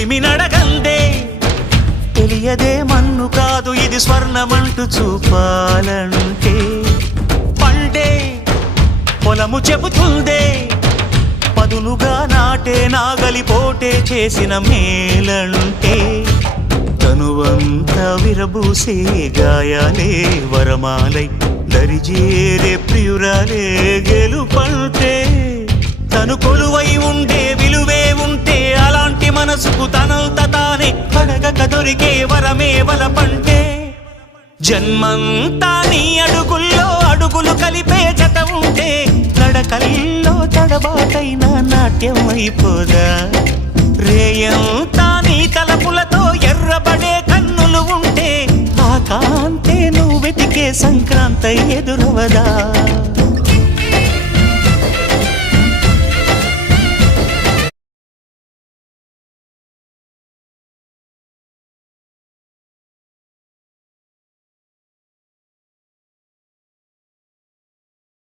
కొలిమి నడగందే తెలియదే మన్ను కాదు ఇది స్వర్ణమంటూ చూపాలంటే పండే పొలము చెబుతుందే పదునుగా నాటే నాగలిపోటే చేసిన మేలంటే తనువంతా విరబూసే గాయాలే వరమాలై దరిజేరే ప్రియురాలే గెలుపంటే తను కొలువై ఉండే విలువే ఉంటే అలాంటి మనసుకు తనంత తానే అడగక దొరికే వరమే వలపంటే జన్మంతా నీ అడుగుల్లో అడుగులు కలిపే జత ఉంటే నడకల్లో తడబాటైన నాట్యం అయిపోదా రేయంతా నీ తలపులతో ఎర్రబడే కన్నులు ఉంటే ఆ కాంతే నువ్వు వెతికే సంక్రాంతి ఎదురవదా